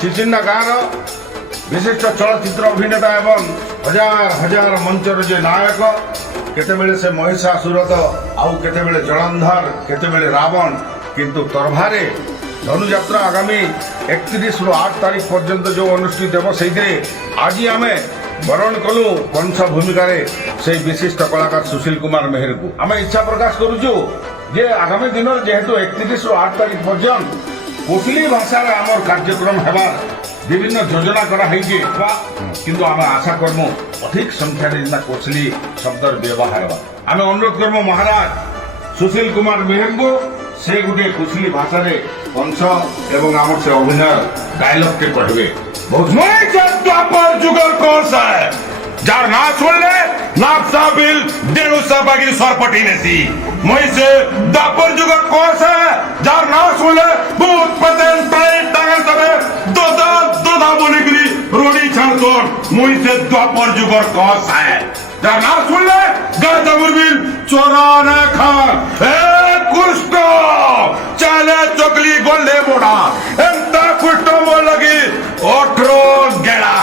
चिचिंडा गाँव विशिष्ट चलचित्र अभिनेता एवं हजार हजार मंचर जे नायक केतेबेले से महिषासुर तो आउ केतेबेले जलंधर केतेबेले रावण किंतु तरभारे धनुयात्रा आगामी 31 रु 8 तारीख पर्यंत जो अनुष्ठित हो से आज आम बरण कलु कंस भूमिका से विशिष्ट कलाकार सुशील कुमार मेहर को आम इच्छा प्रकाश करुचु जे आगामी दिन जेहेतु 31 रु 8 तारीख पर्यंत कोसली भाषा आमर कार्यक्रम हेबार विभिन्न योजना कराई किंतु आम आशा करमु अधिक संख्यार कोसली शब्दर व्यवहार आम अनुरोध करमु महाराज सुशील कुमार मेहर को से गोटे कोसली भाषा कंस एवं आम से अभिनय डायलॉग के पढ़वे बहुत जुगल कौन सा है जार ना सुनले नापसा बिल देनुसा बागी सरपटी नेसी मोई से दापर जुगल कौन सा है जार ना सुनले भूत पतन ताई टांगल तबे दोदा बोले गिरी रोडी छान तोड़ मोई से दापर जुगल कौन सा है जार ना सुनले गाता मुरबिल चोराना खा ए कुष्टो चले चोकली गोल्डे मोड़ा एंता कुष्टो मोल लगी ओठरो गेड़ा